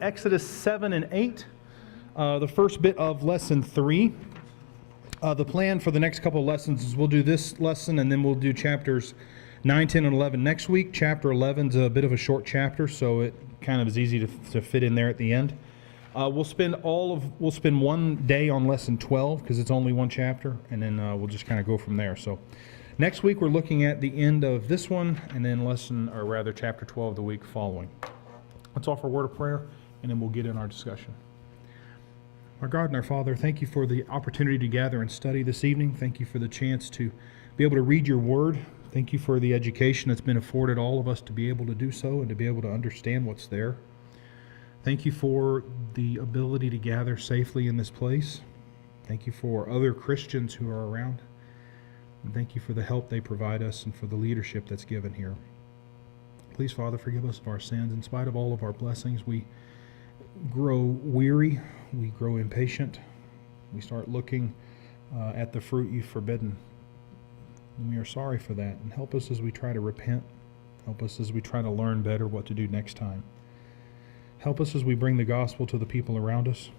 Exodus 7 and 8, the first bit of lesson 3. The plan for the next couple of lessons is we'll do this lesson and then we'll do chapters 9, 10, and 11 next week. Chapter 11 is a bit of a short chapter, so it kind of is easy to fit in there at the end. We'll spend one day on lesson 12 because it's only one chapter, and then we'll just kind of go from there. So next week we're looking at the end of this one, and then chapter 12 the week following. Let's offer a word of prayer, and then we'll get in our discussion. Our God and our Father, thank you for the opportunity to gather and study this evening. Thank you for the chance to be able to read your word. Thank you for the education that's been afforded all of us to be able to do so and to be able to understand what's there. Thank you for the ability to gather safely in this place. Thank you for other Christians who are around. And thank you for the help they provide us and for the leadership that's given here. Please, Father, forgive us of our sins. In spite of all of our blessings, we grow weary, we grow impatient, we start looking at the fruit you've forbidden. And we are sorry for that. And help us as we try to repent. Help us as we try to learn better what to do next time. Help us as we bring the gospel to the people around us.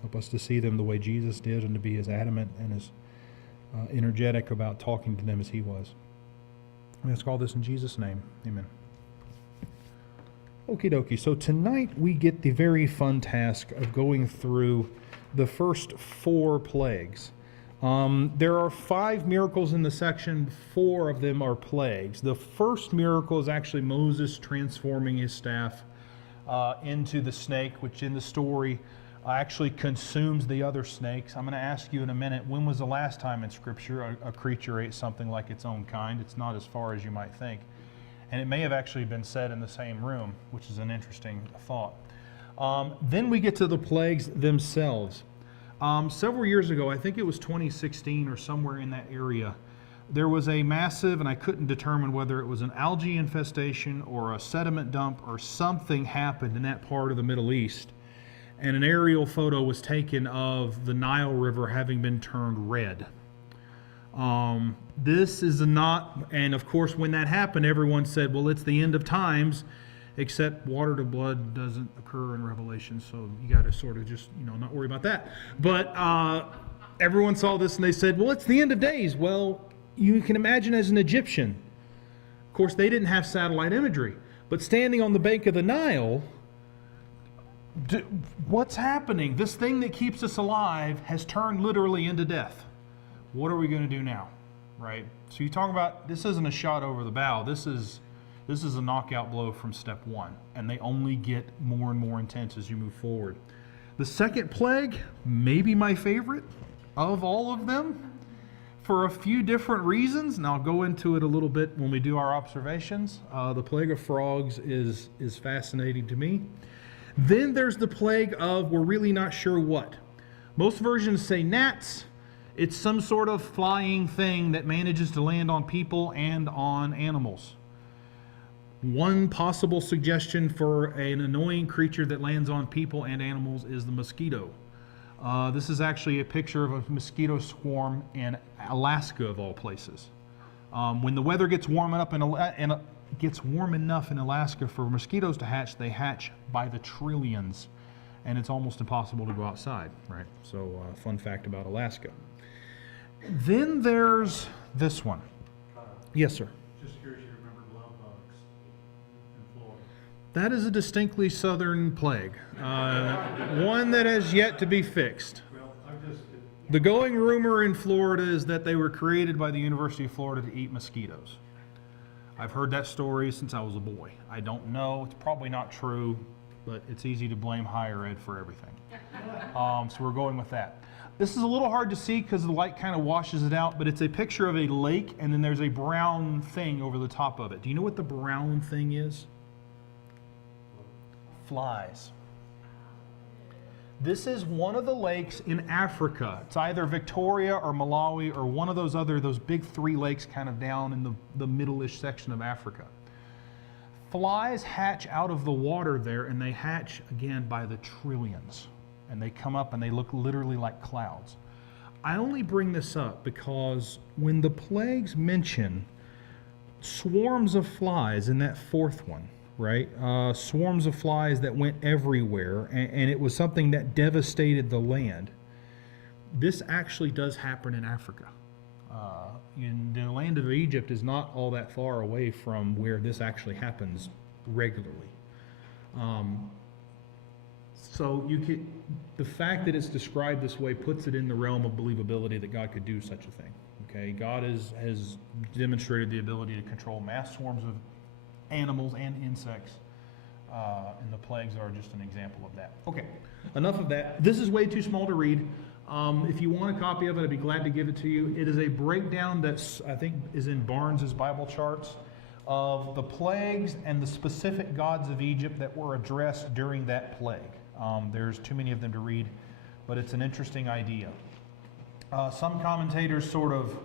Help us to see them the way Jesus did and to be as adamant and as energetic about talking to them as he was. We ask all this in Jesus' name. Amen. Okie dokie. So tonight we get the very fun task of going through the first 4 plagues. There are 5 miracles in the section. 4 of them are plagues. The first miracle is actually Moses transforming his staff into the snake, which in the story actually consumes the other snakes. I'm going to ask you in a minute, when was the last time in Scripture a creature ate something like its own kind? It's not as far as you might think. And it may have actually been said in the same room, which is an interesting thought. Then we get to the plagues themselves. Several years ago, I think it was 2016 or somewhere in that area, there was a massive, and I couldn't determine whether it was an algae infestation or a sediment dump or something happened in that part of the Middle East. And an aerial photo was taken of the Nile River having been turned red. This is and of course when that happened, everyone said, well, it's the end of times, except water to blood doesn't occur in Revelation, so you got to sort of just, not worry about that. But everyone saw this and they said, well, it's the end of days. Well, you can imagine as an Egyptian, of course they didn't have satellite imagery, but standing on the bank of the Nile, what's happening? This thing that keeps us alive has turned literally into death. What are we going to do now, right? So you talk about, this isn't a shot over the bow. This is a knockout blow from step 1, and they only get more and more intense as you move forward. The second plague, maybe my favorite of all of them, for a few different reasons, and I'll go into it a little bit when we do our observations. The plague of frogs is fascinating to me. Then there's the plague of, we're really not sure what. Most versions say gnats. It's some sort of flying thing that manages to land on people and on animals. One possible suggestion for an annoying creature that lands on people and animals is the mosquito. This is actually a picture of a mosquito swarm in Alaska, of all places. When the weather gets warm enough in Alaska for mosquitoes to hatch, they hatch by the trillions, and it's almost impossible to go outside, right? So, fun fact about Alaska. Then there's this one. Yes, sir. Just curious, you remember love bugs in Florida? That is a distinctly southern plague. One that has yet to be fixed. Well, The going rumor in Florida is that they were created by the University of Florida to eat mosquitoes. I've heard that story since I was a boy. I don't know. It's probably not true, but it's easy to blame higher ed for everything. So we're going with that. This is a little hard to see because the light kind of washes it out, but it's a picture of a lake, and then there's a brown thing over the top of it. Do you know what the brown thing is? Flies. This is one of the lakes in Africa. It's either Victoria or Malawi or one of those big 3 lakes kind of down in the middle-ish section of Africa. Flies hatch out of the water there, and they hatch, again, by the trillions. And they come up and they look literally like clouds. I only bring this up because when the plagues mention swarms of flies in that 4th one, right? Swarms of flies that went everywhere, and it was something that devastated the land. This actually does happen in Africa. In the land of Egypt is not all that far away from where this actually happens regularly. So the fact that it's described this way puts it in the realm of believability that God could do such a thing. Okay, God has demonstrated the ability to control mass swarms of animals and insects, and the plagues are just an example of that. Okay, enough of that. This is way too small to read. If you want a copy of it, I'd be glad to give it to you. It is a breakdown that's, I think, is in Barnes's Bible charts of the plagues and the specific gods of Egypt that were addressed during that plague. There's too many of them to read, but it's an interesting idea. Some commentators sort of,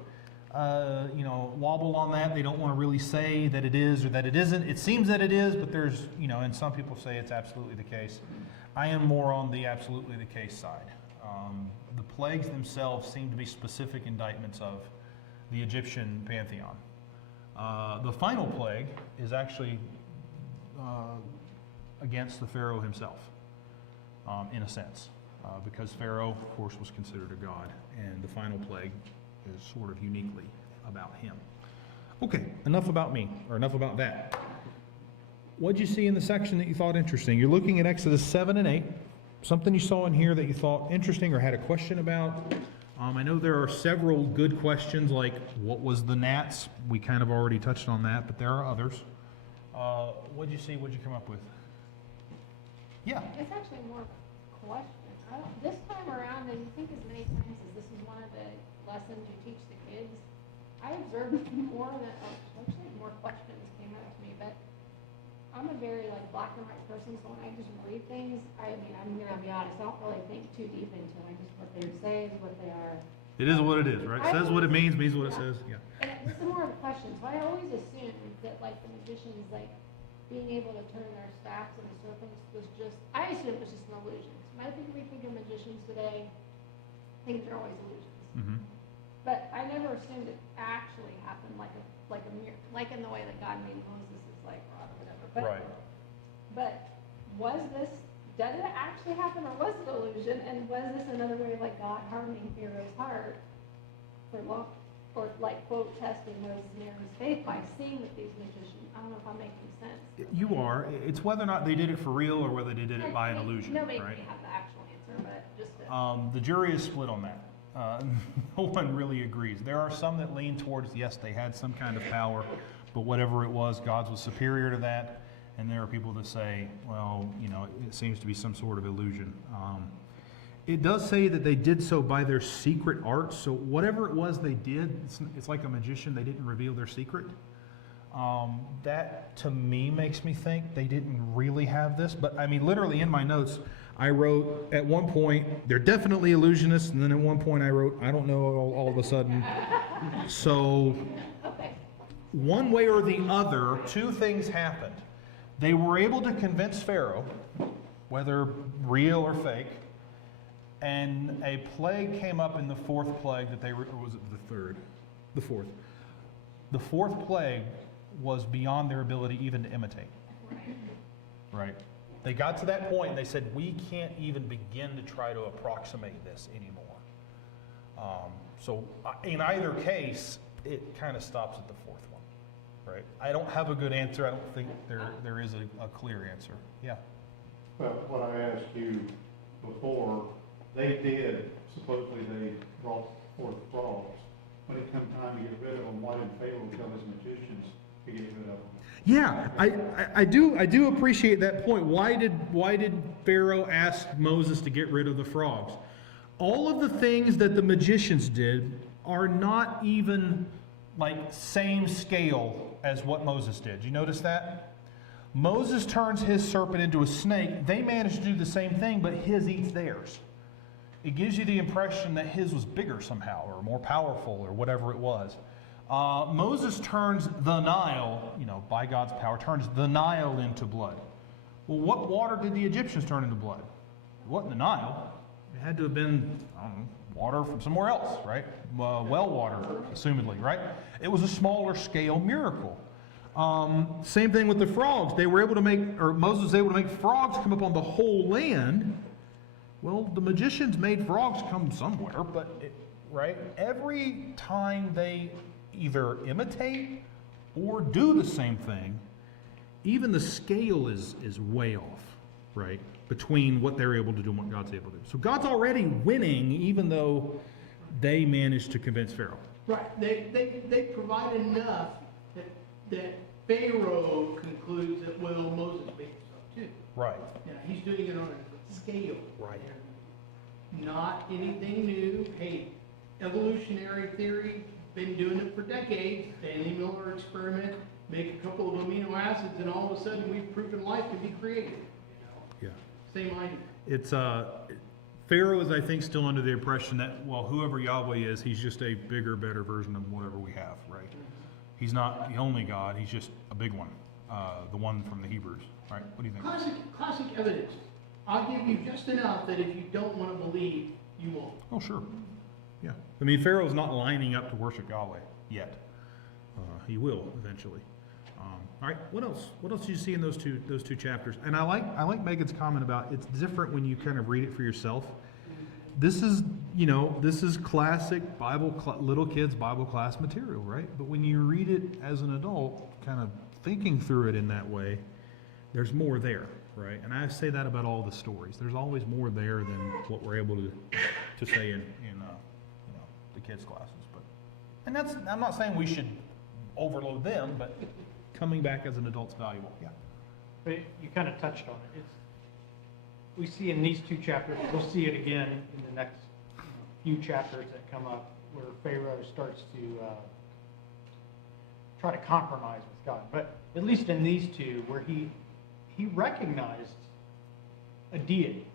wobble on that. They don't want to really say that it is or that it isn't. It seems that it is, but there's, and some people say it's absolutely the case. I am more on the absolutely the case side. The plagues themselves seem to be specific indictments of the Egyptian pantheon. The final plague is actually against the Pharaoh himself, in a sense, because Pharaoh, of course, was considered a god, and the final plague is sort of uniquely about him. Okay, enough about me, or enough about that. What'd you see in the section that you thought interesting? You're looking at Exodus 7 and 8. Something you saw in here that you thought interesting or had a question about? I know there are several good questions, like what was the gnats? We kind of already touched on that, but there are others. What'd you see? What'd you come up with? Yeah. It's actually more of a question. This time around, and you think as many times as this is one of the lessons you teach the kids, I observed more questions came out to me, but I'm a very black and white person, so when I just read things, I'm gonna be honest, I don't really think too deep into them. I just what they say is what they are. It is what it is, right? Says what it means what it says. Yeah. And this is more of a question. So I always assumed that the magicians being able to turn their staffs into serpents was just, I assumed it was just an illusion. I think we think of magicians today, things are always illusions. Mm-hmm. But I never assumed it actually happened like a miracle, like in the way that God made Moses is rod or whatever. But, Right. But did it actually happen, or was it illusion? And was this another way of God hardening Pharaoh's heart for long, or quote testing Moses and Aaron's faith by seeing that these magicians? I don't know if I'm making sense. You are. It's whether or not they did it for real or whether they did it by an illusion, Nobody right? may have the actual answer, but just The jury is split on that. No one really agrees. There are some that lean towards, yes, they had some kind of power, but whatever it was, God's was superior to that. And there are people that say, well, it seems to be some sort of illusion. It does say that they did so by their secret arts. So whatever it was they did, it's like a magician. They didn't reveal their secret. That, to me, makes me think they didn't really have this. But, literally in my notes, I wrote, at one point, they're definitely illusionists. And then at one point I wrote, I don't know, all of a sudden. So, one way or the other, two things happened. They were able to convince Pharaoh, whether real or fake, and a plague came up in the fourth plague that or was it the third? The fourth. The fourth plague was beyond their ability even to imitate. Right? They got to that point and they said, we can't even begin to try to approximate this anymore. So in either case, it kind of stops at the fourth one. Right. I don't have a good answer. I don't think there is a clear answer. Yeah. Well, what I asked you before, supposedly they brought forth frogs. When it come time to get rid of them, why did Pharaoh tell his magicians to get rid of them? Yeah, I do appreciate that point. Why did Pharaoh ask Moses to get rid of the frogs? All of the things that the magicians did are not even same scale as what Moses did. You notice that? Moses turns his serpent into a snake. They managed to do the same thing, but his eats theirs. It gives you the impression that his was bigger somehow, or more powerful, or whatever it was. Moses turns the Nile, by God's power, turns the Nile into blood. Well, what water did the Egyptians turn into blood? It wasn't the Nile. It had to have been, water from somewhere else, right? Well water, assumedly, right? It was a smaller scale miracle. Same thing with the frogs. They were able to make, or Moses was able to make frogs come up on the whole land. Well, the magicians made frogs come somewhere, but, right? Every time they either imitate or do the same thing, even the scale is way off, right? Between what they're able to do and what God's able to do. So God's already winning, even though they managed to convince Pharaoh. Right, they provide enough that Pharaoh concludes that, well, Moses made this up too. Right. Yeah, he's doing it on a scale. Right. Not anything new. Hey, evolutionary theory, been doing it for decades. Stanley Miller experiment, make a couple of amino acids, and all of a sudden we've proven life can be created. Yeah. Same idea. It's Pharaoh is, I think, still under the impression that, well, whoever Yahweh is, he's just a bigger, better version of whatever we have, right? He's not the only God, he's just a big one, the one from the Hebrews, right? What do you think? Classic evidence. I'll give you just enough that if you don't want to believe, you won't. Oh, sure. Yeah. I mean, Pharaoh's not lining up to worship Yahweh yet. He will eventually. All right. What else? What else do you see in those two chapters? And I like Megan's comment about it's different when you kind of read it for yourself. This is classic little kids Bible class material, right? But when you read it as an adult, kind of thinking through it in that way, there's more there, right? And I say that about all the stories. There's always more there than what we're able to say in the kids classes. And I'm not saying we should overload them, but coming back as an adult's valuable. Yeah. But you kind of touched on it. We see in these two chapters, we'll see it again in the next few chapters that come up, where Pharaoh starts to try to compromise with God. But at least in these two, where he recognized a deity,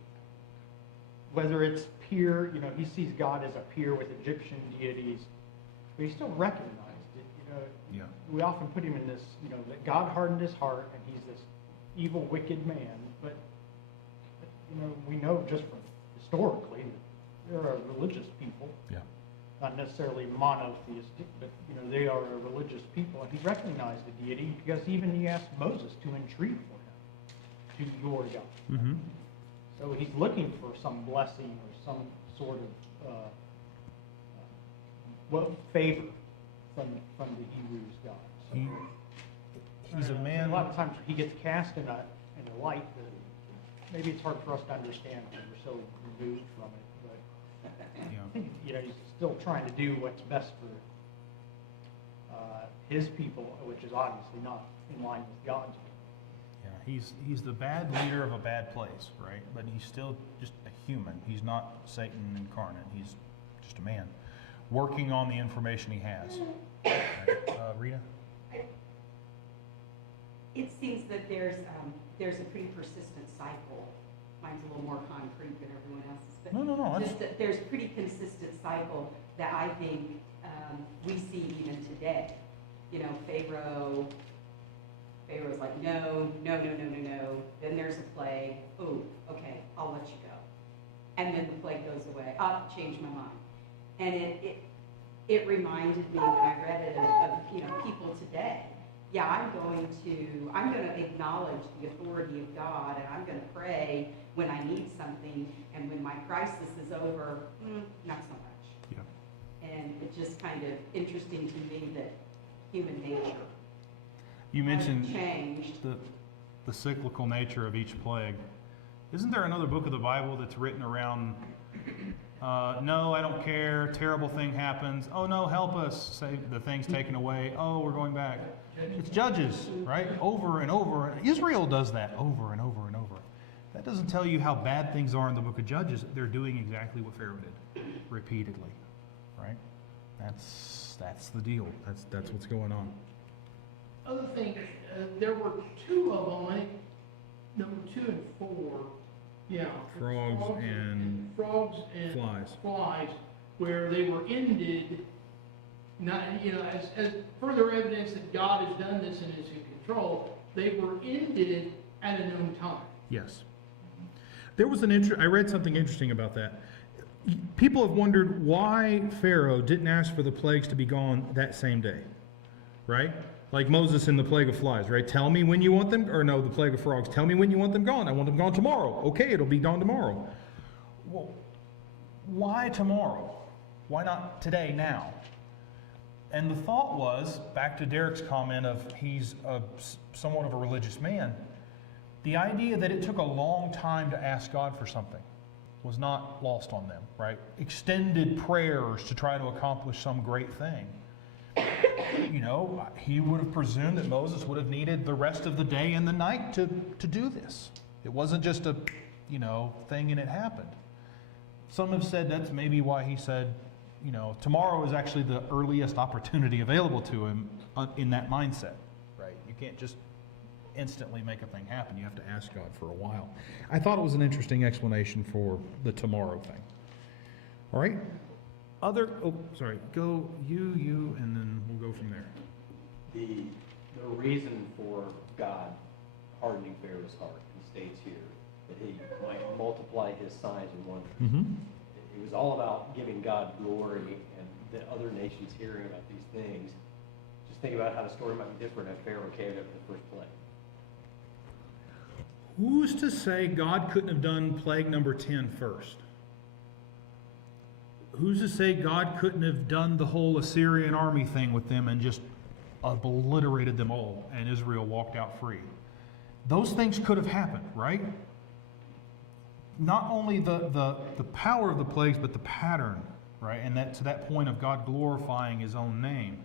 whether it's peer, he sees God as a peer with Egyptian deities, but he still recognized it. Yeah. We often put him in this, that God hardened his heart and he's this evil, wicked man. But we know just from historically that there are religious people. Yeah. Not necessarily monotheistic, but they are a religious people, and he recognized the deity because even he asked Moses to entreat for him to your God. Mm-hmm. So he's looking for some blessing or some sort of favor from the Hebrews God. So, He's a man. A lot of times he gets cast in a light that maybe it's hard for us to understand because we're so removed from it. But I think he's still trying to do what's best for his people, which is obviously not in line with God's. Yeah, he's the bad leader of a bad place, right? But he's still just a human. He's not Satan incarnate. He's just a man working on the information he has. Right. Rita? It seems that there's a pretty persistent cycle. Mine's a little more concrete than everyone else's, but No. just that there's a pretty consistent cycle that I think we see even today. Pharaoh's like, no. Then there's a plague. Oh, okay, I'll let you go. And then the plague goes away. Changed my mind. And it reminded me when I read it of people today. Yeah, I'm going to acknowledge the authority of God, and I'm going to pray when I need something, and when my crisis is over, not so much. Yeah. And it's just kind of interesting to me that human nature You mentioned has changed. the cyclical nature of each plague. Isn't there another book of the Bible that's written around, no, I don't care, terrible thing happens, oh no, help us, say the thing's taken away, oh, we're going back. It's Judges, right? Over and over. Israel does that over and over and over. That doesn't tell you how bad things are in the book of Judges. They're doing exactly what Pharaoh did, repeatedly, right? That's the deal. That's what's going on. Other thing, there were two of them, I think, number 2 and 4. Yeah. Frogs and flies, where they were ended. Not, as further evidence that God has done this and is in control, they were ended at a known time. Yes. There was I read something interesting about that. People have wondered why Pharaoh didn't ask for the plagues to be gone that same day, right? Like Moses in the plague of flies, right? Tell me when you want them, or no, the plague of frogs. Tell me when you want them gone. I want them gone tomorrow. Okay, it'll be gone tomorrow. Well, why tomorrow? Why not today, now? And the thought was, back to Derek's comment of he's somewhat of a religious man, the idea that it took a long time to ask God for something was not lost on them, right? Extended prayers to try to accomplish some great thing. You know, he would have presumed that Moses would have needed the rest of the day and the night to do this. It wasn't just a, thing and it happened. Some have said that's maybe why he said, tomorrow is actually the earliest opportunity available to him in that mindset, right? You can't just instantly make a thing happen. You have to ask God for a while. I thought it was an interesting explanation for the tomorrow thing. All right? Go you, and then we'll go from there. The reason for God hardening Pharaoh's heart, he states here, that he might multiply his signs and wonders. Mm-hmm. It was all about giving God glory and the other nations hearing about these things. Just think about how the story might be different if Pharaoh caved up to the first plague. Who's to say God couldn't have done plague number 10 first? Who's to say God couldn't have done the whole Assyrian army thing with them and just obliterated them all and Israel walked out free? Those things could have happened, right? Not only the power of the plagues, but the pattern, right? And that to that point of God glorifying his own name.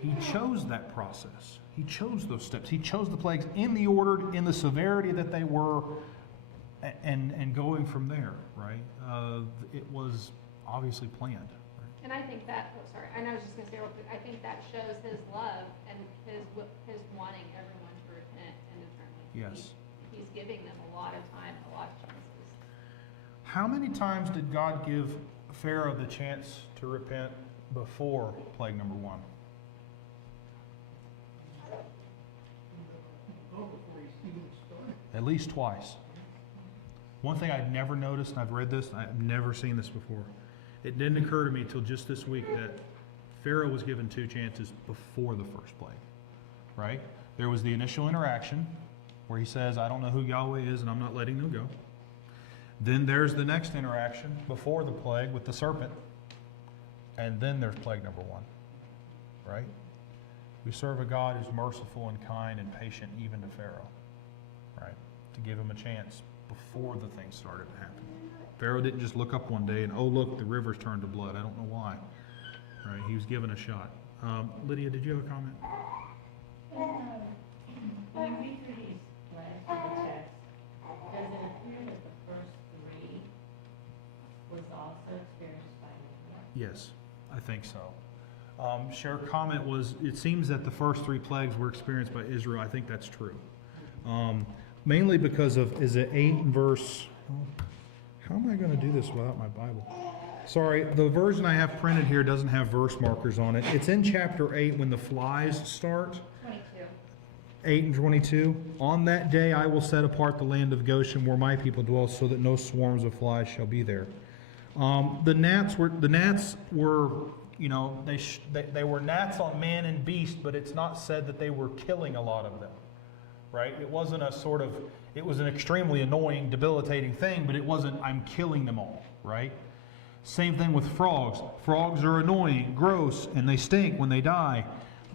He chose that process. He chose those steps. He chose the plagues in the order, in the severity that they were, and going from there, right? It was obviously planned. And I think that, and I was just gonna say real quick, I think that shows his love and his wanting everyone to repent and to turn. Yes. He's giving them a lot of time, a lot of chances. How many times did God give Pharaoh the chance to repent before plague number 1? Before he's even started. At least twice. One thing I'd never noticed, and I've read this, and I've never seen this before. It didn't occur to me until just this week that Pharaoh was given 2 chances before the first plague, right? There was the initial interaction where he says, I don't know who Yahweh is and I'm not letting them go. Then there's the next interaction before the plague with the serpent. And then there's plague number 1, right? We serve a God who's merciful and kind and patient even to Pharaoh, right? To give him a chance before the thing started to happen. Pharaoh didn't just look up one day and, oh, look, the river's turned to blood. I don't know why. Right? He was given a shot. Lydia, did you have a comment? When we read through these last few texts, does it appear that the first 3 was also experienced by Israel? Yes, I think so. Share comment was, it seems that the first 3 plagues were experienced by Israel. I think that's true. Mainly because of, is it 8 and verse, how am I going to do this without my Bible? Sorry, the version I have printed here doesn't have verse markers on it. It's in chapter 8 when the flies start. 22. 8 and 22. On that day I will set apart the land of Goshen where my people dwell, so that no swarms of flies shall be there. The gnats were, they were gnats on man and beast, but it's not said that they were killing a lot of them, right? It wasn't it was an extremely annoying, debilitating thing, but it wasn't, I'm killing them all, right? Same thing with frogs. Frogs are annoying, gross, and they stink when they die,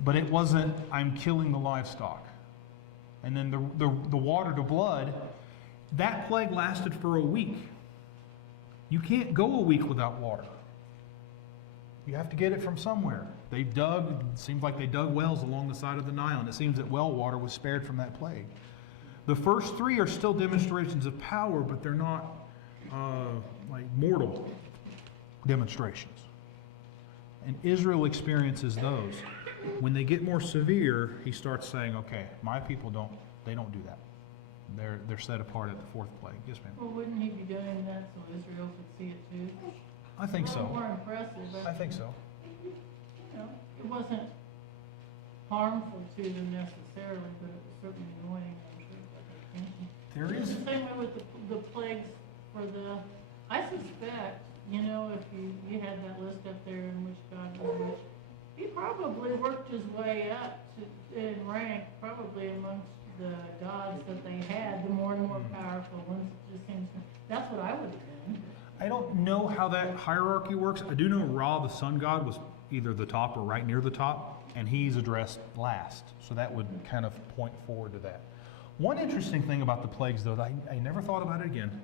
but it wasn't, I'm killing the livestock. And then the water to blood, that plague lasted for a week. You can't go a week without water. You have to get it from somewhere. It seems like they dug wells along the side of the Nile, and it seems that well water was spared from that plague. The first 3 are still demonstrations of power, but they're not like mortal demonstrations. And Israel experiences those. When they get more severe, he starts saying, okay, my people don't do that. They're set apart at the 4th plague. Yes, ma'am. Well, wouldn't he be doing that so Israel could see it too? I think A little so. more impressive. I think so. It wasn't harmful to them necessarily, but it was certainly annoying, I'm sure. There It's is, the same way with the plagues for I suspect, if you had that list up there in which God was which, He probably worked his way up in rank, probably amongst the gods that they had, the more and more powerful ones. It just seems, that's what I would have done. I don't know how that hierarchy works. I do know Ra, the sun god, was either the top or right near the top, and he's addressed last. So that would kind of point forward to that. One interesting thing about the plagues, though, that I never thought about it again.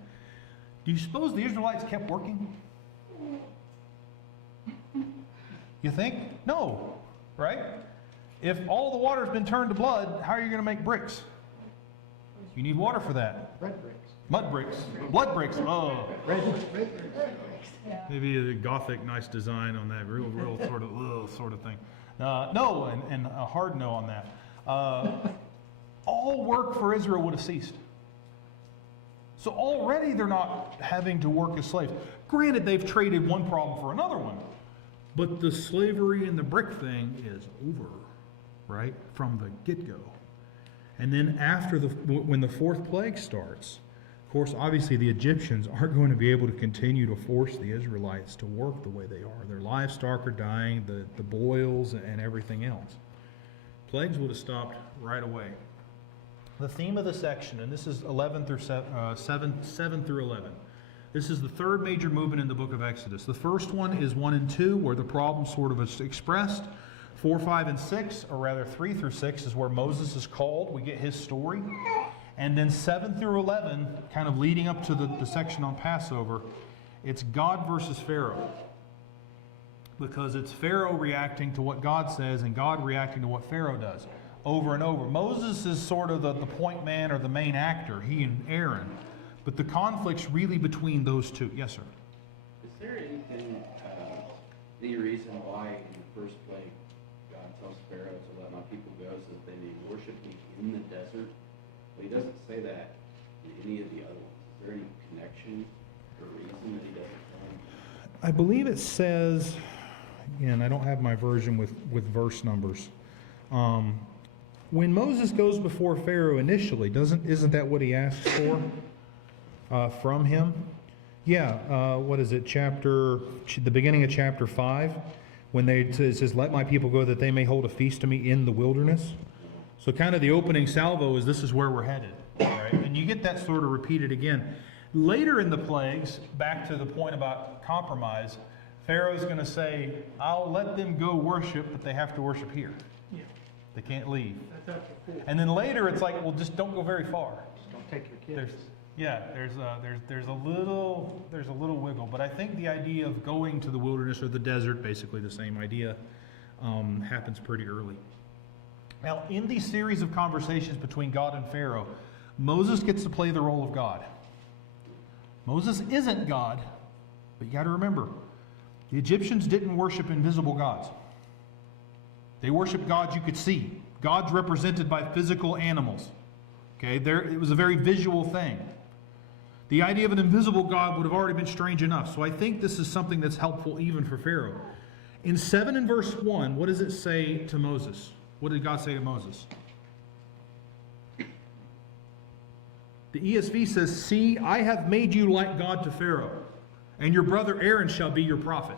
Do you suppose the Israelites kept working? You think? No, right? If all the water's been turned to blood, how are you going to make bricks? You need water for that. Red bricks. Mud bricks. Blood bricks. Oh. Red bricks. Maybe a Gothic nice design on that. Real sort of thing. No, and a hard no on that. All work for Israel would have ceased. So already they're not having to work as slaves. Granted, they've traded one problem for another one. But the slavery and the brick thing is over, right? From the get-go. And then after when the fourth plague starts, of course, obviously the Egyptians aren't going to be able to continue to force the Israelites to work the way they are. Their livestock are dying, the boils and everything else. Plagues would have stopped right away. The theme of the section, and this is 7 through 11. This is the third major movement in the book of Exodus. The first one is 1 and 2, where the problem sort of is expressed. 4, 5, and 6, or rather 3 through 6, is where Moses is called. We get his story. And then 7 through 11, kind of leading up to the section on Passover, it's God versus Pharaoh. Because it's Pharaoh reacting to what God says and God reacting to what Pharaoh does over and over. Moses is sort of the point man or the main actor, he and Aaron. But the conflict's really between those two. Yes, sir? Is there anything, any reason why in the first plague God tells Pharaoh to let my people go so that they may worship me in the desert? But he doesn't say that in any of the other ones. Is there any connection or reason that he doesn't tell him? I believe it says, again, I don't have my version with verse numbers. When Moses goes before Pharaoh initially, isn't that what he asks for from him? Yeah, what is it, the beginning of chapter 5, when it says, let my people go that they may hold a feast to me in the wilderness. So kind of the opening salvo is this is where we're headed, right? And you get that sort of repeated again. Later in the plagues, back to the point about compromise, Pharaoh's going to say, I'll let them go worship, but they have to worship here. Yeah, They can't leave. that's after 4. And then later it's like, well, just don't go very far. Just don't take your kids. There's a little wiggle, but I think the idea of going to the wilderness or the desert, basically the same idea, happens pretty early. Now, in these series of conversations between God and Pharaoh, Moses gets to play the role of God. Moses isn't God, but you got to remember, the Egyptians didn't worship invisible gods. They worshiped gods you could see, gods represented by physical animals. Okay, it was a very visual thing. The idea of an invisible God would have already been strange enough. So I think this is something that's helpful even for Pharaoh. In 7 and verse 1, what does it say to Moses? What did God say to Moses? The ESV says, see, I have made you like God to Pharaoh, and your brother Aaron shall be your prophet.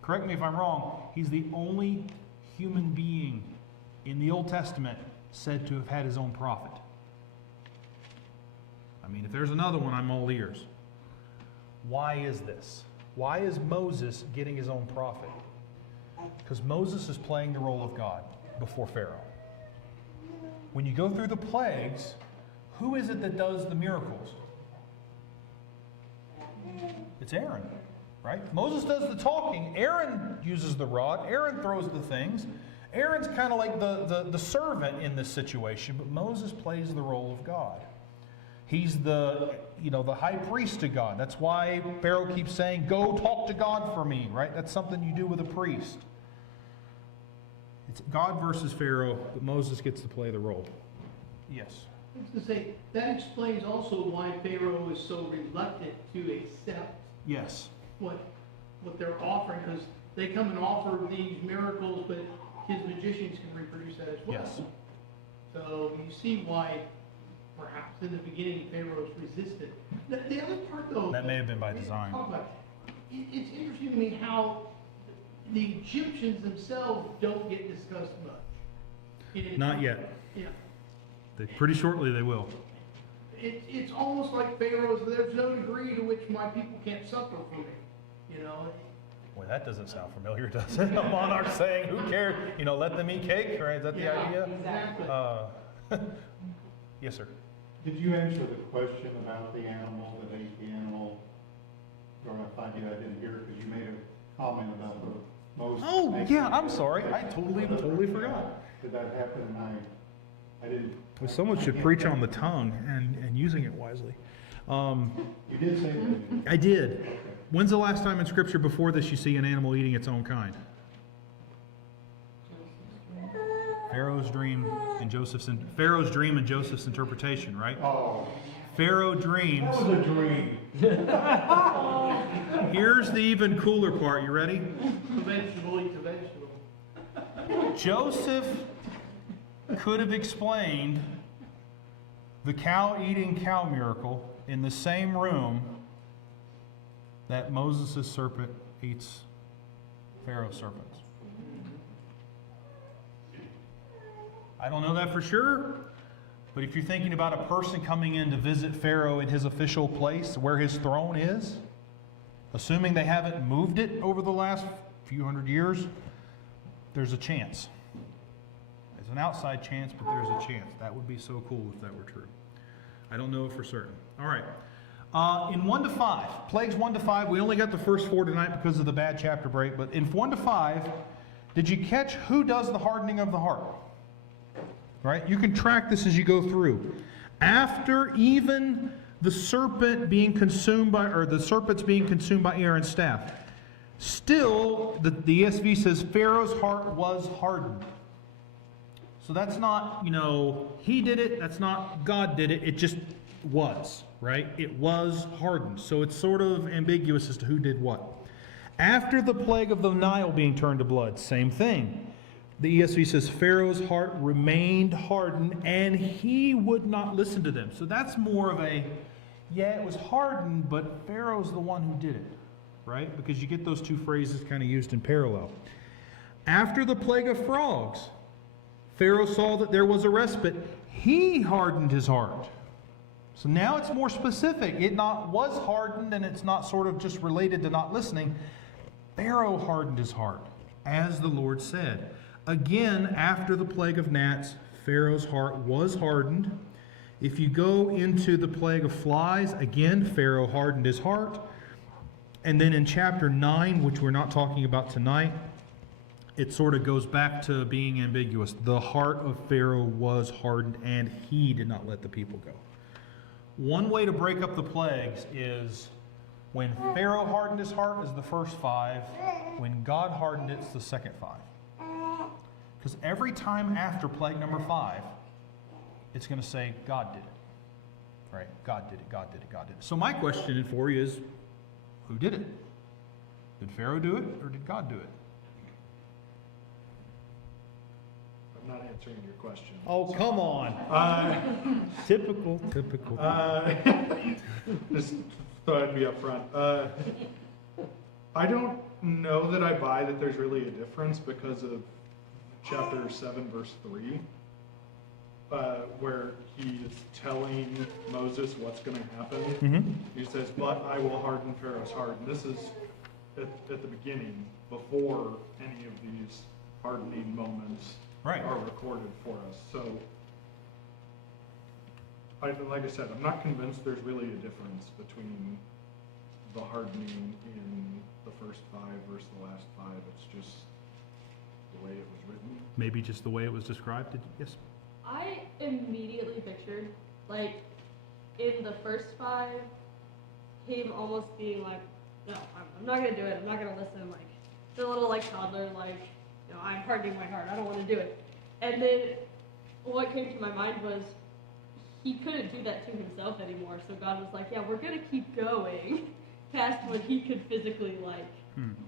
Correct me if I'm wrong. He's the only human being in the Old Testament said to have had his own prophet. I mean, if there's another one, I'm all ears. Why is this? Why is Moses getting his own prophet? Because Moses is playing the role of God before Pharaoh. When you go through the plagues, who is it that does the miracles? It's Aaron, right? Moses does the talking. Aaron uses the rod. Aaron throws the things. Aaron's kind of like the servant in this situation, but Moses plays the role of God. He's the high priest to God. That's why Pharaoh keeps saying, go talk to God for me, right? That's something you do with a priest. It's God versus Pharaoh, but Moses gets to play the role. Yes. I was going to say, that explains also why Pharaoh is so reluctant to accept Yes. what they're offering, because they come and offer these miracles, but his magicians can reproduce that as well. Yes. So you see why perhaps in the beginning Pharaoh's resistant. The other part though, That may have been by design. talk about, it's interesting to me how the Egyptians themselves don't get discussed much. Not yet. Yeah. Pretty shortly they will. It's almost like Pharaoh's, there's no degree to which my people can't suffer for me, you know? Boy, that doesn't sound familiar, does it? A monarch saying, who cares? You know, let them eat cake, right? Is that the Yeah, idea? exactly. Yes, sir. Did you answer the question about the animal that ate the animal? Or I didn't hear it because you made a comment about the Moses. Oh, yeah, I'm sorry. I totally forgot. Did that happen? And I didn't. Well, someone should preach on the tongue and using it wisely. You did say that. I did. When's the last time in Scripture before this you see an animal eating its own kind? Pharaoh's dream and Joseph's interpretation, right? Oh, Pharaoh dreams. that was a dream. Here's the even cooler part. You ready? The vegetable eats a vegetable. Joseph could have explained the cow eating cow miracle in the same room that Moses' serpent eats Pharaoh's serpents. I don't know that for sure, but if you're thinking about a person coming in to visit Pharaoh in his official place where his throne is, assuming they haven't moved it over the last few hundred years, there's a chance. It's an outside chance, but there's a chance. That would be so cool if that were true. I don't know for certain. All right. In 1 to 5, plagues 1 to 5, we only got the first 4 tonight because of the bad chapter break, but in 1 to 5, did you catch who does the hardening of the heart? Right? You can track this as you go through. After even the serpent being consumed by, or the serpents being consumed by Aaron's staff, still, the ESV says Pharaoh's heart was hardened. So that's not, he did it, that's not God did it, it just was, right? It was hardened. So it's sort of ambiguous as to who did what. After the plague of the Nile being turned to blood, same thing. The ESV says Pharaoh's heart remained hardened and he would not listen to them. So that's more of a, yeah, it was hardened, but Pharaoh's the one who did it, right? Because you get those two phrases kind of used in parallel. After the plague of frogs, Pharaoh saw that there was a respite. He hardened his heart. So now it's more specific. It not was hardened and it's not sort of just related to not listening. Pharaoh hardened his heart, as the Lord said. Again, after the plague of gnats, Pharaoh's heart was hardened. If you go into the plague of flies, again, Pharaoh hardened his heart. And then in chapter 9, which we're not talking about tonight, it sort of goes back to being ambiguous. The heart of Pharaoh was hardened and he did not let the people go. One way to break up the plagues is when Pharaoh hardened his heart is the first 5. When God hardened it, it's the second 5. Because every time after plague number 5, it's going to say God did it. Right? God did it, God did it, God did it. So my question for you is, who did it? Did Pharaoh do it or did God do it? I'm not answering your question. Oh, come on. Typical. Just thought I'd be up front. I don't know that I buy that there's really a difference because of chapter 7, verse 3, where he is telling Moses what's going to happen. Mm-hmm. He says, but I will harden Pharaoh's heart. And this is at the beginning, before any of these hardening moments Right. are recorded for us. So, like I said, I'm not convinced there's really a difference between the hardening in the first 5 versus the last 5. It's just the way it was written. Maybe just the way it was described? Yes? I immediately pictured, like, in the first 5, him almost being like, no, I'm not going to do it. I'm not going to listen. Like, the little, like, toddler, like, I'm hardening my heart. I don't want to do it. And then what came to my mind was he couldn't do that to himself anymore. So God was like, yeah, we're going to keep going past what he could physically, like,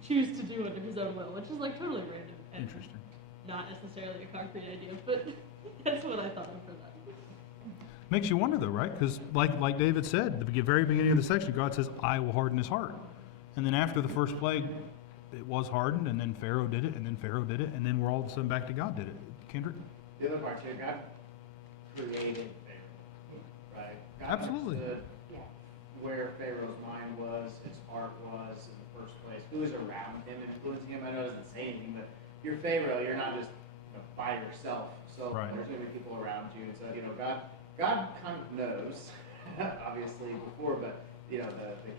choose to do under his own will, which is, like, totally random. And Interesting. not necessarily a concrete idea, but that's what I thought of for that. Makes you wonder though, right? Because like David said, at the very beginning of the section, God says, I will harden his heart. And then after the first plague, it was hardened, and then Pharaoh did it, and then Pharaoh did it, and then we're all of a sudden back to God did it. Kendrick? The other part too, God created Pharaoh, right? God Absolutely. understood where Pharaoh's mind was, his heart was in the first place, who was around him, influencing him. I know it doesn't say anything, but you're Pharaoh, you're not just by yourself. So Right. there's going to be people around you. And so, God kind of knows, obviously, before, but, the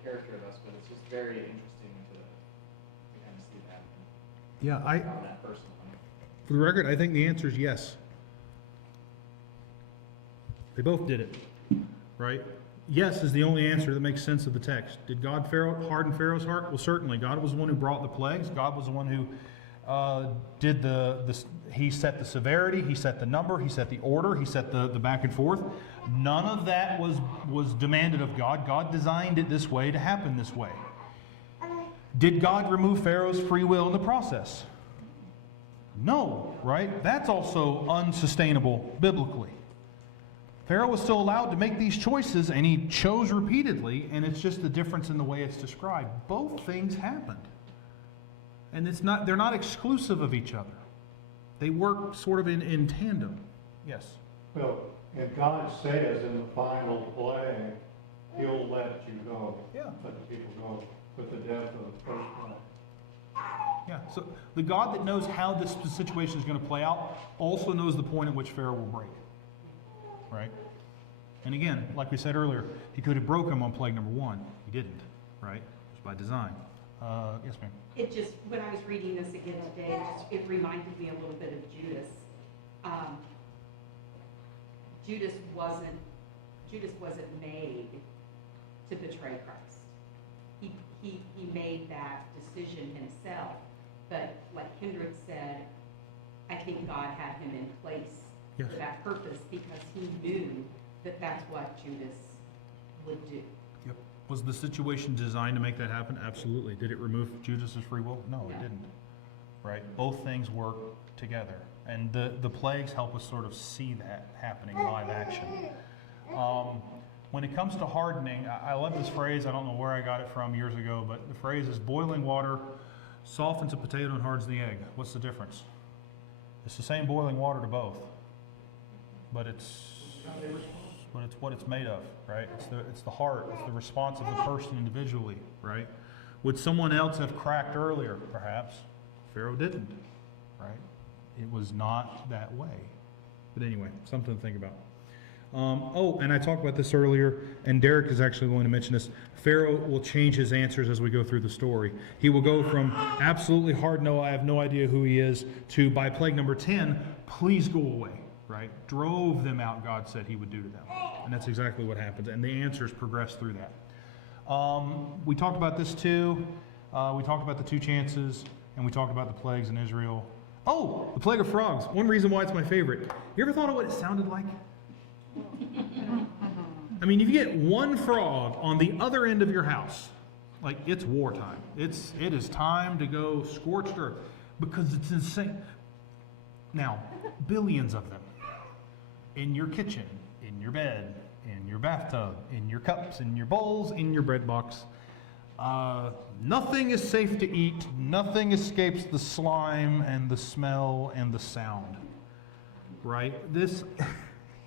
character of us, but it's just very interesting to kind of see that. Yeah, I found that personally. for the record, I think the answer is yes. They both did it, right? Yes is the only answer that makes sense of the text. Did God harden Pharaoh's heart? Well, certainly. God was the one who brought the plagues. God was the one who did he set the severity, he set the number, he set the order, he set the back and forth. None of that was demanded of God. God designed it this way to happen this way. Did God remove Pharaoh's free will in the process? No, right? That's also unsustainable biblically. Pharaoh was still allowed to make these choices, and he chose repeatedly, and it's just the difference in the way it's described. Both things happened. And they're not exclusive of each other. They work sort of in tandem. Yes? Well, and God says in the final plague, he'll let you go. Yeah. Let the people go with the death of the first one. Yeah. So the God that knows how this situation is going to play out also knows the point at which Pharaoh will break. Right? And again, like we said earlier, he could have broke him on plague number 1. He didn't. Right? It was by design. Yes, ma'am. It just, when I was reading this again today, it reminded me a little bit of Judas. Judas wasn't made to betray Christ. He made that decision himself. But like Kendrick said, I think God had him in place Yes. for that purpose because he knew that that's what Judas would do. Yep. Was the situation designed to make that happen? Absolutely. Did it remove Judas's free will? No, it didn't. Right? Both things work together. And the plagues help us sort of see that happening live action. When it comes to hardening, I love this phrase. I don't know where I got it from years ago, but the phrase is boiling water softens a potato and hardens the egg. What's the difference? It's the same boiling water to both, but it's what it's made of, right? It's the heart, it's the response of the person individually, right? Would someone else have cracked earlier? Perhaps. Pharaoh didn't, right? It was not that way. But anyway, something to think about. And I talked about this earlier, and Derek is actually going to mention this. Pharaoh will change his answers as we go through the story. He will go from absolutely hard no, I have no idea who he is, to by plague number 10, please go away, right? Drove them out, God said he would do to them. And that's exactly what happens. And the answers progress through that. We talked about this too. We talked about the 2 chances, and we talked about the plagues in Israel. Oh, the plague of frogs. One reason why it's my favorite. You ever thought of what it sounded like? I mean, if you get one frog on the other end of your house, like it's wartime. It is time to go scorched earth because it's insane. Now, billions of them in your kitchen, in your bed, in your bathtub, in your cups, in your bowls, in your bread box. Nothing is safe to eat. Nothing escapes the slime and the smell and the sound. Right?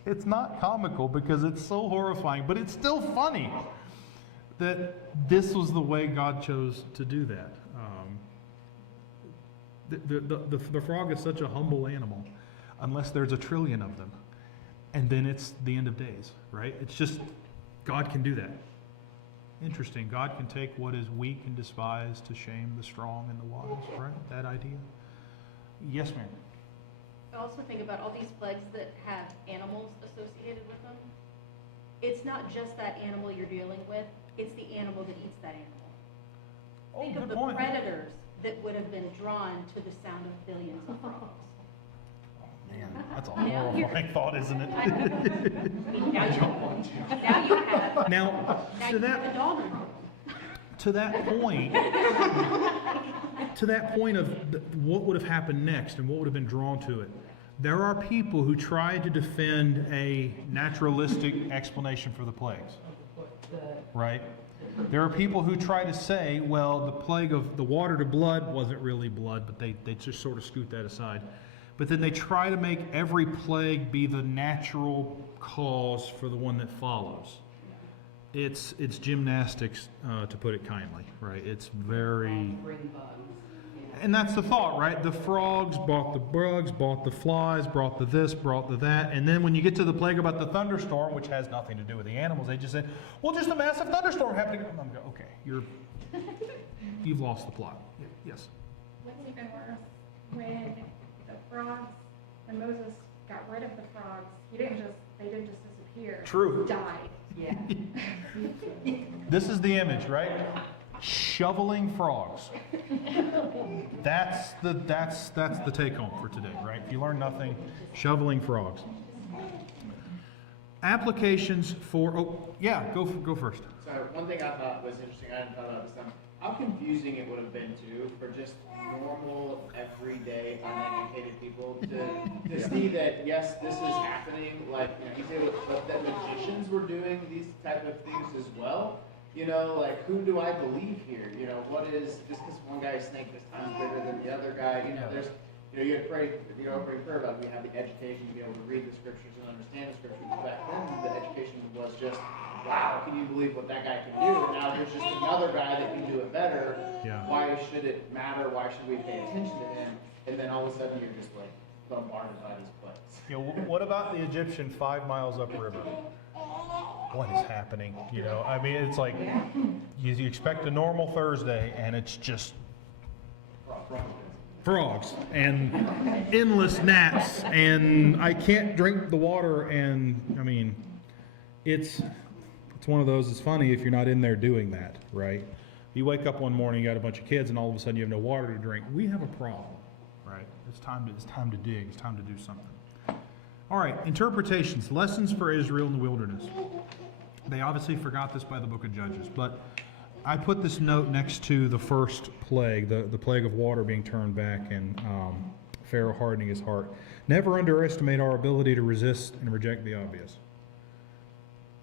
It's not comical because it's so horrifying, but it's still funny that this was the way God chose to do that. The frog is such a humble animal, unless there's a trillion of them, and then it's the end of days, right? It's just, God can do that. Interesting. God can take what is weak and despised to shame the strong and the wise, right? That idea. Yes, ma'am. I also think about all these plagues that have animals associated with them. It's not just that animal you're dealing with, it's the animal that eats that animal. Think of the predators that would have been drawn to the sound of billions of frogs. Man, that's a horrifying thought, isn't it? Now you have Now, a dog. to that point of what would have happened next and what would have been drawn to it, there are people who try to defend a naturalistic explanation for the plagues. right? There are people who try to say, well, the plague of the water to blood wasn't really blood, but they just sort of scoot that aside. But then they try to make every plague be the natural cause for the one that follows. It's gymnastics, to put it kindly, right? It's very... Bring bugs. And that's the thought, right? The frogs brought the bugs, brought the flies, brought the this, brought the that. And then when you get to the plague about the thunderstorm, which has nothing to do with the animals, they just said, well, just a massive thunderstorm happening. I'm going, okay, you've lost the plot. Yes? What's even worse, when the frogs, when Moses got rid of the frogs, they didn't just disappear. True. Died. Yeah. This is the image, right? Shoveling frogs. That's the take home for today, right? If you learn nothing, shoveling frogs. Applications for, oh, yeah, go first. So one thing I thought was interesting, I hadn't thought about this time, how confusing it would have been too for just normal, everyday, uneducated people to see that, yes, this is happening, like, you know, he's able, but that magicians were doing these type of things as well. You know, like, who do I believe here? You know, what is, just because one guy's snake is times bigger than the other guy, you know, there's, you know, you had prayed, you know, prayed prayer about we have the education to be able to read the scriptures and understand the scriptures. Back then, the education was just, wow, can you believe what that guy can do? And now there's just another guy that can do it better. Yeah. Why should it matter? Why should we pay attention to him? And then all of a sudden, you're just like bombarded by these plagues. You know, what about the Egyptian 5 miles upriver? What is happening? You know, I mean, it's like you expect a normal Thursday, and it's just frogs and endless gnats, and I can't drink the water. And I mean, it's one of those. It's funny if you're not in there doing that, right? You wake up one morning, you got a bunch of kids, and all of a sudden you have no water to drink. We have a problem, right? It's time to dig. It's time to do something. All right, interpretations, lessons for Israel in the wilderness. They obviously forgot this by the book of Judges, but I put this note next to the first plague, the plague of water being turned back and Pharaoh hardening his heart. Never underestimate our ability to resist and reject the obvious.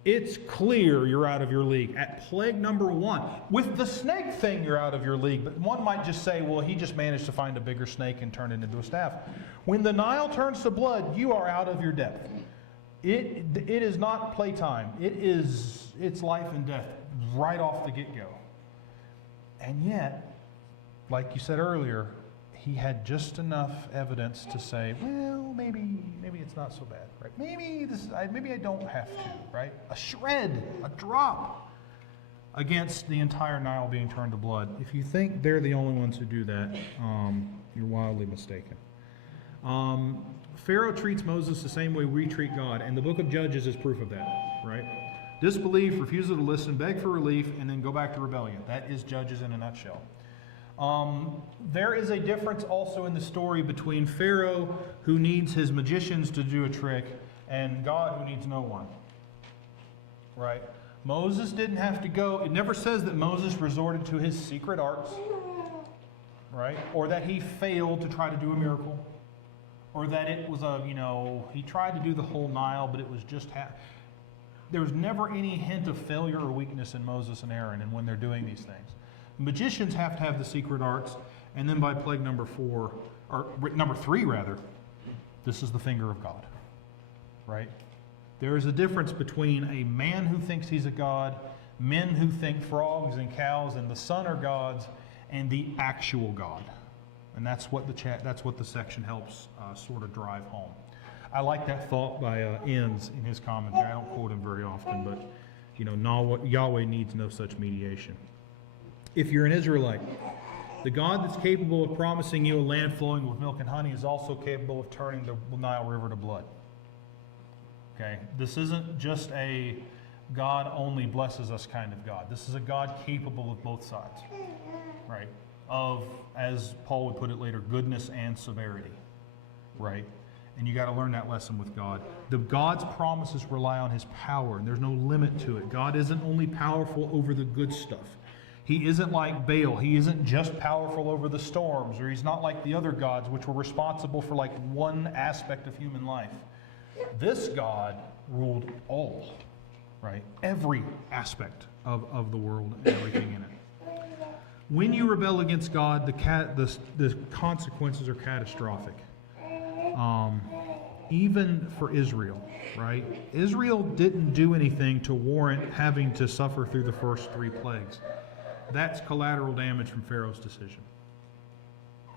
It's clear you're out of your league. At plague number 1, with the snake thing, you're out of your league. But one might just say, well, he just managed to find a bigger snake and turn it into a staff. When the Nile turns to blood, you are out of your depth. It is not playtime. It's life and death right off the get-go. And yet, like you said earlier, he had just enough evidence to say, well, maybe it's not so bad, right? Maybe I don't have to, right? A shred, a drop against the entire Nile being turned to blood. If you think they're the only ones who do that, you're wildly mistaken. Pharaoh treats Moses the same way we treat God, and the book of Judges is proof of that, right? Disbelief, refusal to listen, beg for relief, and then go back to rebellion. That is Judges in a nutshell. There is a difference also in the story between Pharaoh, who needs his magicians to do a trick, and God, who needs no one. Right? Moses didn't have to go. It never says that Moses resorted to his secret arts, right? Or that he failed to try to do a miracle. Or that it was he tried to do the whole Nile, but it was just there was never any hint of failure or weakness in Moses and Aaron and when they're doing these things. Magicians have to have the secret arts, and then by plague number 4, or number 3 rather, this is the finger of God, right? There is a difference between a man who thinks he's a god, men who think frogs and cows and the sun are gods, and the actual God. And that's what the section helps sort of drive home. I like that thought by Enns in his commentary. I don't quote him very often, but Yahweh needs no such mediation. If you're an Israelite, the God that's capable of promising you a land flowing with milk and honey is also capable of turning the Nile River to blood. Okay? This isn't just a God only blesses us kind of God. This is a God capable of both sides, right? Of, as Paul would put it later, goodness and severity, right? And you got to learn that lesson with God. God's promises rely on his power, and there's no limit to it. God isn't only powerful over the good stuff. He isn't like Baal. He isn't just powerful over the storms, or he's not like the other gods, which were responsible for like one aspect of human life. This God ruled all, right? Every aspect of the world and everything in it. When you rebel against God, the consequences are catastrophic. Even for Israel, right? Israel didn't do anything to warrant having to suffer through the first 3 plagues. That's collateral damage from Pharaoh's decision.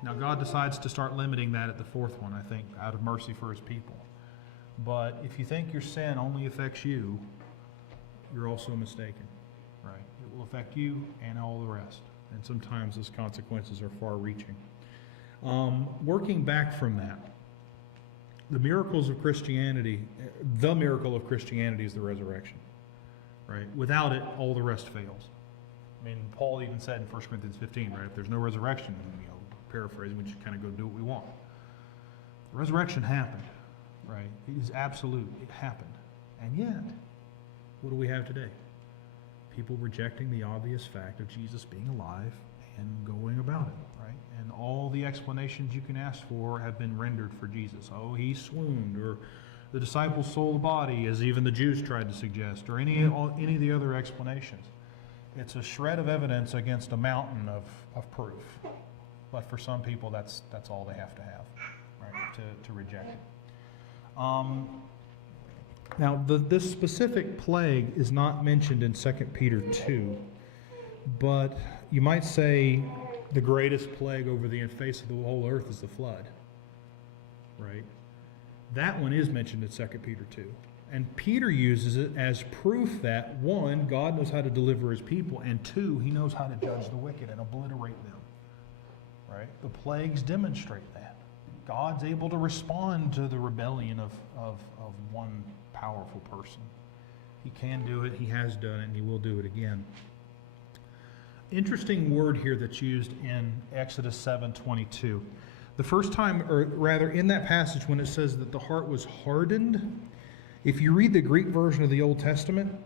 Now, God decides to start limiting that at the 4th one, I think, out of mercy for his people. But if you think your sin only affects you, you're also mistaken, right? It will affect you and all the rest. And sometimes those consequences are far-reaching. Working back from that, the miracles of Christianity, the miracle of Christianity is the resurrection, right? Without it, all the rest fails. I mean, Paul even said in 1 Corinthians 15, right? If there's no resurrection, paraphrasing, we just kind of go do what we want. The resurrection happened, right? It is absolute. It happened. And yet, what do we have today? People rejecting the obvious fact of Jesus being alive and going about it, right? And all the explanations you can ask for have been rendered for Jesus. Oh, he swooned, or the disciples sold the body, as even the Jews tried to suggest, or any of the other explanations. It's a shred of evidence against a mountain of proof. But for some people, that's all they have to have, right, to reject it. Now, this specific plague is not mentioned in 2 Peter 2, but you might say the greatest plague over the face of the whole earth is the flood, right? That one is mentioned in 2 Peter 2. And Peter uses it as proof that, 1, God knows how to deliver his people, and 2, he knows how to judge the wicked and obliterate them. Right? The plagues demonstrate that. God's able to respond to the rebellion of one powerful person. He can do it, he has done it, and he will do it again. Interesting word here that's used in Exodus 7:22. The first time, or rather in that passage when it says that the heart was hardened, if you read the Greek version of the Old Testament,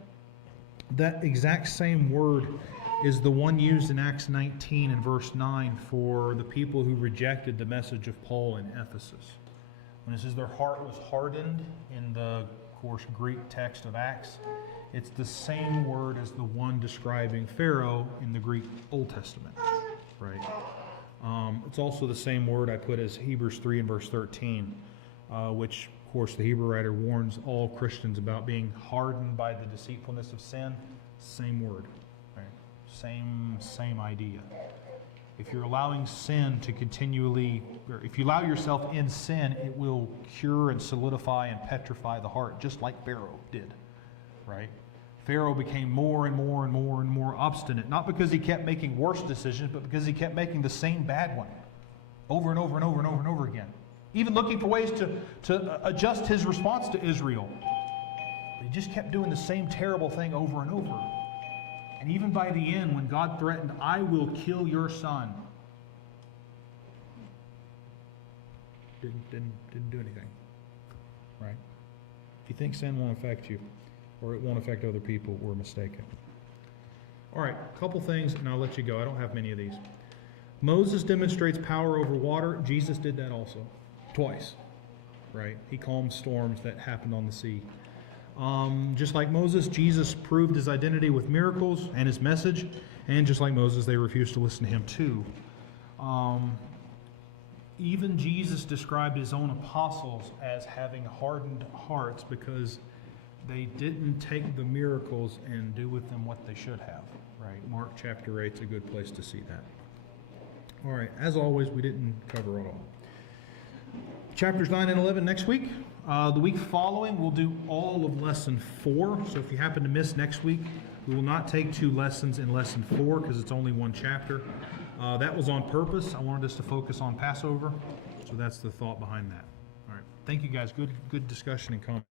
that exact same word is the one used in Acts 19 and verse 9 for the people who rejected the message of Paul in Ephesus. When it says their heart was hardened in the, of course, Greek text of Acts, it's the same word as the one describing Pharaoh in the Greek Old Testament, right? It's also the same word I put as Hebrews 3 and verse 13, which, of course, the Hebrew writer warns all Christians about being hardened by the deceitfulness of sin. Same word. Same idea. If you're allowing sin to continually, or if you allow yourself in sin, it will cure and solidify and petrify the heart, just like Pharaoh did, right? Pharaoh became more and more and more and more obstinate, not because he kept making worse decisions, but because he kept making the same bad one over and over and over and over and over again, even looking for ways to adjust his response to Israel. But he just kept doing the same terrible thing over and over. And even by the end, when God threatened, I will kill your son, didn't do anything, right? If you think sin won't affect you, or it won't affect other people, we're mistaken. All right, a couple things, and I'll let you go. I don't have many of these. Moses demonstrates power over water. Jesus did that also, twice, right? He calmed storms that happened on the sea. Just like Moses, Jesus proved his identity with miracles and his message, and just like Moses, they refused to listen to him too. Even Jesus described his own apostles as having hardened hearts because they didn't take the miracles and do with them what they should have, right? Mark chapter 8 is a good place to see that. All right, as always, we didn't cover it all. Chapters 9 and 11 next week. The week following, we'll do all of Lesson 4. So if you happen to miss next week, we will not take 2 lessons in Lesson 4 because it's only 1 chapter. That was on purpose. I wanted us to focus on Passover. So that's the thought behind that. All right. Thank you, guys. Good discussion and comment.